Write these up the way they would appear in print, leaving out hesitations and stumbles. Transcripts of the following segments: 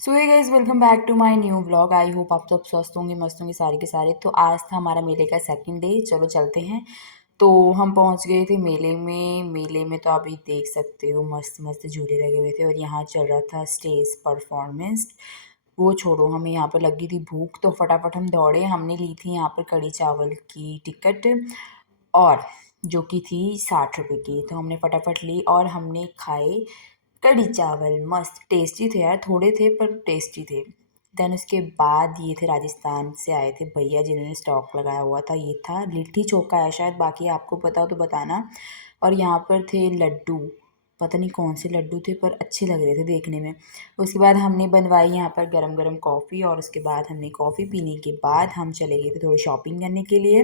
So hey guys, welcome back to my new vlog. I hope आप सब स्वस्थ होंगे, मस्त होंगे सारे के सारे। तो आज था हमारा मेले का सेकंड डे। चलो चलते हैं। तो हम पहुंच गए थे मेले में तो आप ये देख सकते हो, मस्त मस्त झूले लगे हुए थे और यहाँ चल रहा था स्टेज परफॉर्मेंस। वो छोड़ो, हमें यहाँ पर लगी थी भूख तो फटाफट हम दौड़े। हमने ली थी यहाँ पर कढ़ी चावल की टिकट, और जो कि थी 60 रुपये की। तो हमने फटाफट ली और हमने खाए कढ़ी चावल। मस्त टेस्टी थे यार, थोड़े थे पर टेस्टी थे। देन उसके बाद ये थे राजस्थान से आए थे भैया, जिन्होंने स्टॉक लगाया हुआ था। ये था लिट्टी चोखा है शायद, बाकी आपको पता हो तो बताना। और यहाँ पर थे लड्डू, पता नहीं कौन से लड्डू थे पर अच्छे लग रहे थे देखने में। उसके बाद हमने बनवाई यहाँ पर गरम गरम कॉफ़ी, और उसके बाद हमने कॉफ़ी पीने के बाद हम चले गए थे थोड़ी शॉपिंग करने के लिए।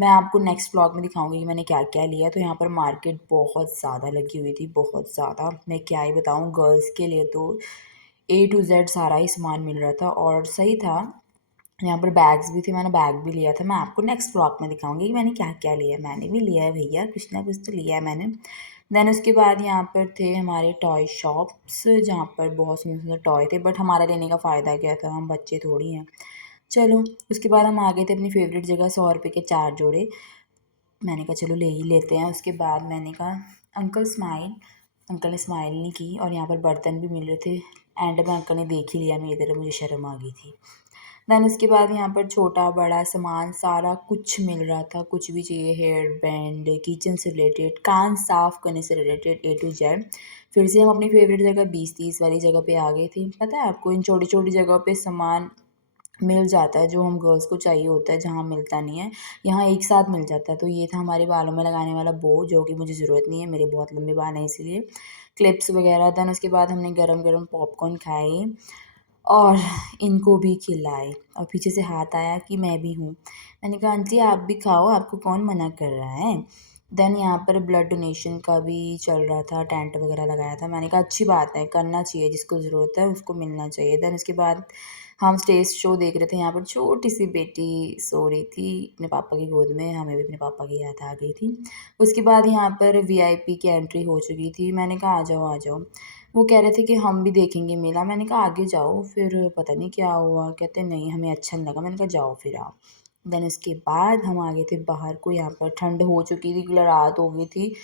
मैं आपको नेक्स्ट व्लॉग में दिखाऊंगी कि मैंने क्या क्या लिया। तो यहाँ पर मार्केट बहुत ज़्यादा लगी हुई थी, बहुत ज़्यादा। मैं क्या ही बताऊँ, गर्ल्स के लिए तो A to Z सारा ही सामान मिल रहा था और सही था। यहाँ पर बैग्स भी थे, मैंने बैग भी लिया था। मैं आपको नेक्स्ट व्लॉग में दिखाऊंगी कि मैंने क्या क्या लिया है। मैंने भी लिया है भैया, कुछ ना कुछ तो लिया है मैंने। देन उसके बाद यहाँ पर थे हमारे टॉय शॉप्स, जहाँ पर बहुत सुंदर सुंदर टॉय थे। बट हमारा लेने का फ़ायदा क्या था, हम बच्चे थोड़ी हैं। चलो, उसके बाद हम आ गए थे अपनी फेवरेट जगह, 100 रुपये के 4 जोड़े। मैंने कहा चलो ले ही लेते हैं। उसके बाद मैंने कहा अंकल स्माइल। अंकल ने स्माइल नहीं की, और यहाँ पर बर्तन भी मिल रहे थे। एंड में अंकल ने देख ही लिया मेरी तरफ, मुझे शर्म आ गई थी। देन उसके बाद यहाँ पर छोटा बड़ा सामान सारा कुछ मिल रहा था, कुछ भी चाहिए, हेयर बैंड, किचन से रिलेटेड, कान साफ़ करने से रिलेटेड, A to Z। फिर से हम अपनी फेवरेट जगह 20-30 वाली जगह पे आ गए थे। पता है आपको, इन छोटी छोटी जगह पे सामान मिल जाता है जो हम गर्ल्स को चाहिए होता है, जहाँ मिलता नहीं है यहाँ एक साथ मिल जाता है। तो ये था हमारे बालों में लगाने वाला बो, जो कि मुझे ज़रूरत नहीं है, मेरे बहुत लंबे बाल हैं इसलिए। क्लिप्स वगैरह। देन उसके बाद हमने गरम गरम पॉपकॉर्न खाए और इनको भी खिलाए। और पीछे से हाथ आया कि मैं भी हूँ। मैंने कहा आंटी आप भी खाओ, आपको कौन मना कर रहा है। देन यहाँ पर ब्लड डोनेशन का भी चल रहा था, टेंट वगैरह लगाया था। मैंने कहा अच्छी बात है, करना चाहिए, जिसको ज़रूरत है उसको मिलना चाहिए। देन उसके बाद हम स्टेज शो देख रहे थे। यहाँ पर छोटी सी बेटी सो रही थी अपने पापा की गोद में, हमें भी अपने पापा की याद आ गई थी। उसके बाद यहाँ पर VIP की एंट्री हो चुकी थी। मैंने कहा आ जाओ आ जाओ। वो कह रहे थे कि हम भी देखेंगे मेला। मैंने कहा आगे जाओ। फिर पता नहीं क्या हुआ, कहते नहीं हमें अच्छा नहीं लगा। मैंने कहा जाओ फिर आओ। देन उसके बाद हम आ गए थे बाहर को। यहाँ पर ठंड हो चुकी थी, रात हो गई थी।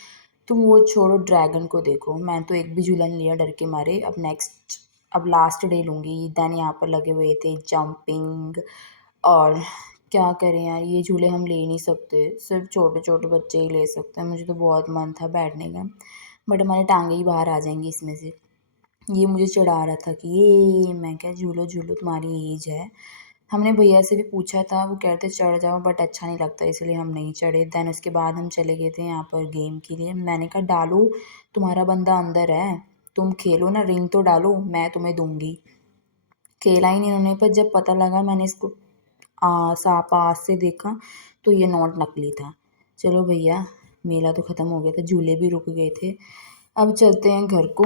तुम वो छोड़ो, ड्रैगन को देखो, मैं तो एक भी झूला नहीं लिया डर के मारे। अब लास्ट डे लूँगी। देन यहाँ पर लगे हुए थे जंपिंग। और क्या करें यार, ये झूले हम ले नहीं सकते, सिर्फ छोटे छोटे बच्चे ही ले सकते हैं। मुझे तो बहुत मन था बैठने का, बट हमारी टांगे ही बाहर आ जाएंगी इसमें से। ये मुझे चिढ़ा रहा था कि ये, मैं क्या झूलो झूलो, तुम्हारी एज है। हमने भैया से भी पूछा था, वो कहते चढ़ जाओ, बट अच्छा नहीं लगता इसलिए हम नहीं चढ़े। देन उसके बाद हम चले गए थे यहाँ पर गेम के लिए। मैंने कहा डालो, तुम्हारा बंदा अंदर है, तुम खेलो ना, रिंग तो डालो, मैं तुम्हें दूंगी। खेला ही नहीं उन्होंने। पर जब पता लगा, मैंने इसको पास से देखा तो ये नोट नकली था। चलो भैया, मेला तो ख़त्म हो गया था, झूले भी रुक गए थे। अब चलते हैं घर को।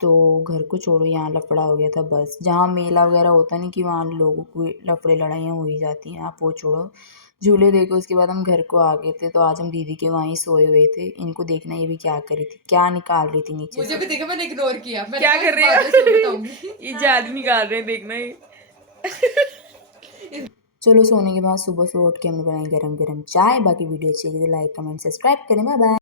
तो घर को छोड़ो, यहाँ लफड़ा हो गया था बस। जहाँ मेला वगैरह होता नहीं कि वहाँ लोगों की लफड़े लड़ाइयाँ हो ही जाती हैं, आप वो छोड़ो। झूले देखो, उसके बाद हम घर को आ गए थे। तो आज हम दीदी के वहीं सोए हुए थे। इनको देखना, ये भी क्या कर रही थी, क्या निकाल रही थी नीचे मुझे से। भी देखा, मैंने इग्नोर किया। मैंने क्या कहा कर इस रहे बात हो? से बताऊंगी। ये जादू निकाल रहे हैं, देखना ही। चलो, सोने के बाद सुबह से उठ के हमने बनाई गरम गरम चाय। बाकी वीडियो अच्छी लगी तो लाइक कमेंट सब्सक्राइब करें। Bye bye.